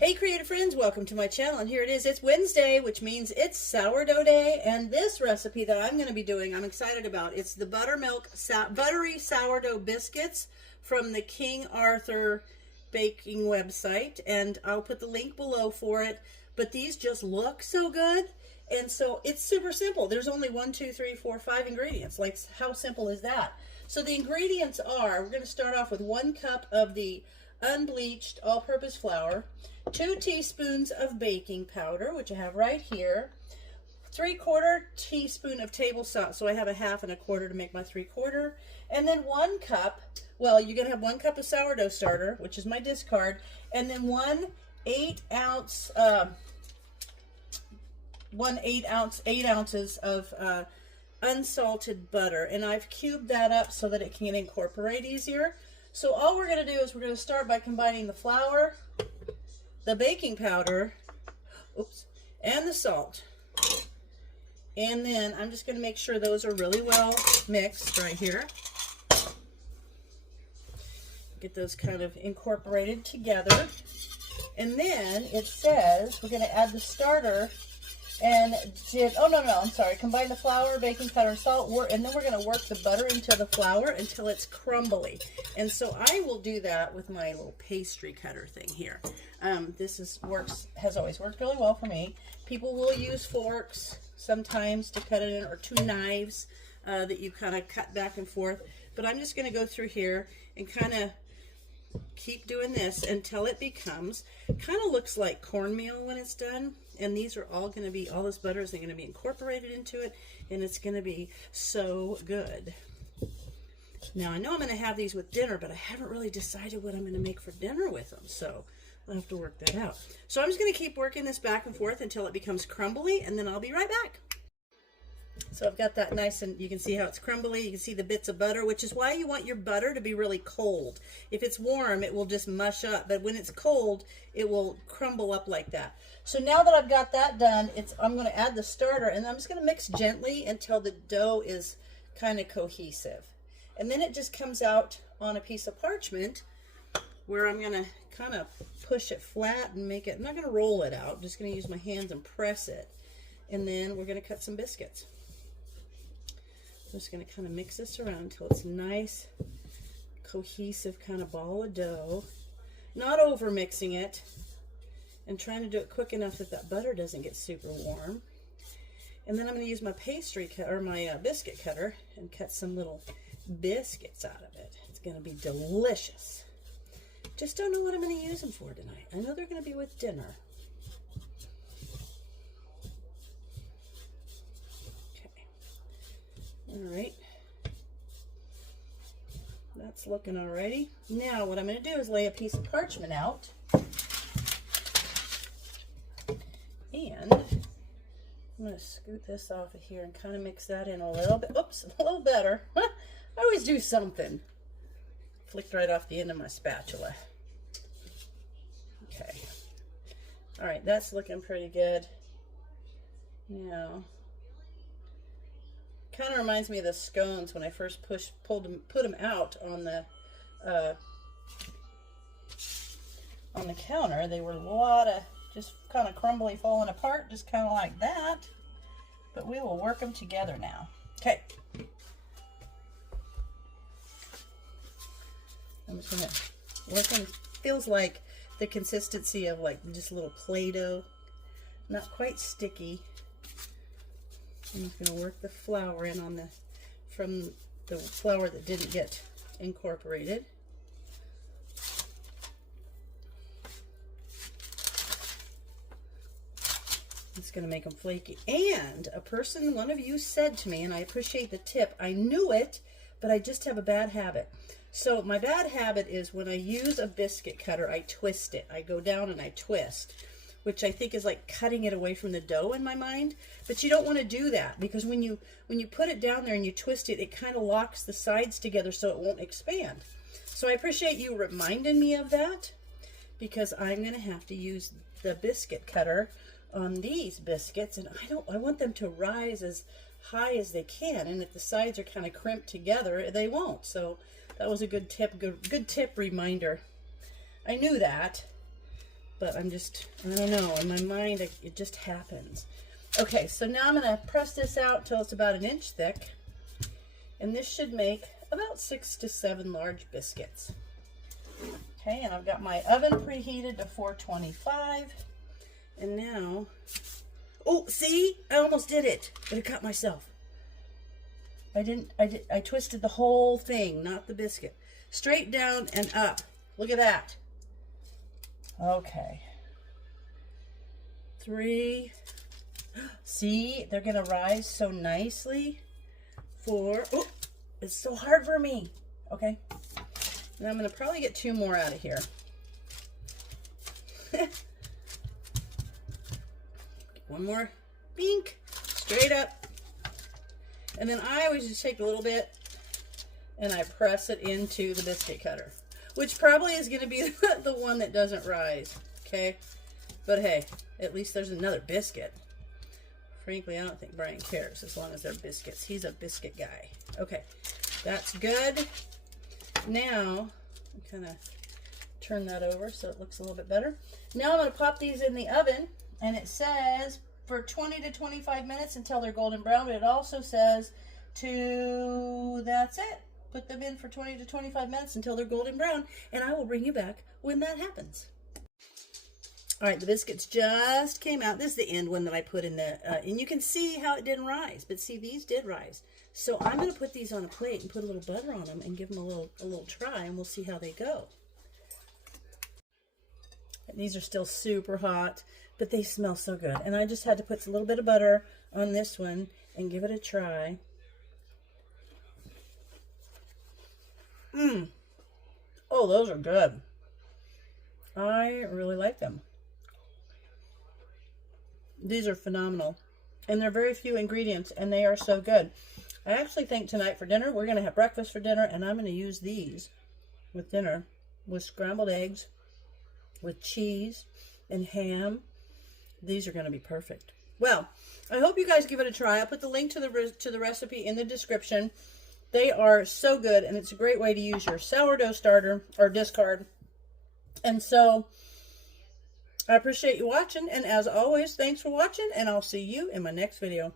Hey creative friends, welcome to my channel, and here it is. It's Wednesday, which means it's sourdough day, and this recipe that I'm going to be doing, I'm excited about. It's the buttery sourdough biscuits from the King Arthur baking website, and I'll put the link below for it, but these just look so good, and so it's super simple. There's only 1, 2, 3, 4, 5 ingredients. Like, how simple is that? So the ingredients are, we're going to start off with 1 cup of the unbleached all-purpose flour, 2 teaspoons of baking powder, which I have right here, 3/4 teaspoon of table salt, so I have a half and a quarter to make my 3/4, and then 1 cup, well, you're going to have 1 cup of sourdough starter, which is my discard, and then 8 ounces of unsalted butter, and I've cubed that up so that it can incorporate easier. So all we're going to do is we're going to start by combining the flour, the baking powder, and the salt. And then I'm just going to make sure those are really well mixed right here. Get those kind of incorporated together. And then it says we're going to add the starter and combine the flour, baking powder, and salt, and then we're going to work the butter into the flour until it's crumbly. And so I will do that with my little pastry cutter thing here. This has always worked really well for me. People will use forks sometimes to cut it in, or 2 knives that you kind of cut back and forth. But I'm just going to go through here and kind of keep doing this until it becomes, kind of looks like cornmeal when it's done. And these are all going to be, all this butter is going to be incorporated into it, and it's going to be so good. Now, I know I'm going to have these with dinner, but I haven't really decided what I'm going to make for dinner with them, so I'll have to work that out. So I'm just going to keep working this back and forth until it becomes crumbly, and then I'll be right back. So I've got that nice, and you can see how it's crumbly. You can see the bits of butter, which is why you want your butter to be really cold. If it's warm, it will just mush up, but when it's cold, it will crumble up like that. So now that I've got that done, I'm going to add the starter, and I'm just going to mix gently until the dough is kind of cohesive. And then it just comes out on a piece of parchment where I'm going to kind of push it flat and make it, I'm not going to roll it out, I'm just going to use my hands and press it. And then we're going to cut some biscuits. I'm just going to kind of mix this around until it's a nice, cohesive kind of ball of dough. Not over mixing it, and trying to do it quick enough that that butter doesn't get super warm. And then I'm going to use my biscuit cutter and cut some little biscuits out of it. It's going to be delicious. Just don't know what I'm going to use them for tonight. I know they're going to be with dinner. All right, that's looking alrighty. Now what I'm going to do is lay a piece of parchment out, and I'm going to scoot this off of here and kind of mix that in a little bit. Oops, a little better. I always do something. Flicked right off the end of my spatula. Okay. All right, that's looking pretty good. Now, kind of reminds me of the scones when I first put them out on the counter. They were a lot of just kind of crumbly, falling apart, just kind of like that. But we will work them together now. Okay. I'm just gonna work them. Feels like the consistency of like just a little Play-Doh, not quite sticky. I'm just going to work the flour in on from the flour that didn't get incorporated. It's going to make them flaky. And one of you said to me, and I appreciate the tip, I knew it, but I just have a bad habit. So my bad habit is when I use a biscuit cutter, I twist it. I go down and I twist, which I think is like cutting it away from the dough in my mind. But you don't want to do that, because when you put it down there and you twist it, it kind of locks the sides together so it won't expand. So I appreciate you reminding me of that, because I'm going to have to use the biscuit cutter on these biscuits, and I want them to rise as high as they can, and if the sides are kind of crimped together, they won't. So that was a good tip, good tip reminder. I knew that. but I don't know, in my mind, it just happens. Okay, so now I'm going to press this out till it's about 1 inch thick. And this should make about 6 to 7 large biscuits. Okay, and I've got my oven preheated to 425. And now, oh, see? I almost did it, but I cut myself. I twisted the whole thing, not the biscuit. Straight down and up. Look at that. Okay. 3. See, they're going to rise so nicely. 4. Oh, it's so hard for me. Okay. Now I'm going to probably get 2 more out of here. One more. Bink. Straight up. And then I always just take a little bit and I press it into the biscuit cutter, which probably is going to be the one that doesn't rise. Okay. But hey, at least there's another biscuit. Frankly, I don't think Brian cares as long as they're biscuits. He's a biscuit guy. Okay, that's good. Now, kind of turn that over so it looks a little bit better. Now I'm going to pop these in the oven, and it says for 20 to 25 minutes until they're golden brown, but it also says that's it. Put them in for 20 to 25 minutes until they're golden brown, and I will bring you back when that happens. All right, the biscuits just came out. This is the end one that I put in the, and you can see how it didn't rise, but see, these did rise. So I'm going to put these on a plate and put a little butter on them and give them a little try, and we'll see how they go. And these are still super hot, but they smell so good. And I just had to put a little bit of butter on this one and give it a try. Oh, those are good. I really like them. These are phenomenal, and they're very few ingredients, and they are so good. I actually think tonight for dinner, we're going to have breakfast for dinner, and I'm going to use these with dinner, with scrambled eggs, with cheese and ham. These are going to be perfect. Well, I hope you guys give it a try. I'll put the link to the recipe in the description. They are so good, and it's a great way to use your sourdough starter or discard. And so I appreciate you watching, and as always, thanks for watching, and I'll see you in my next video.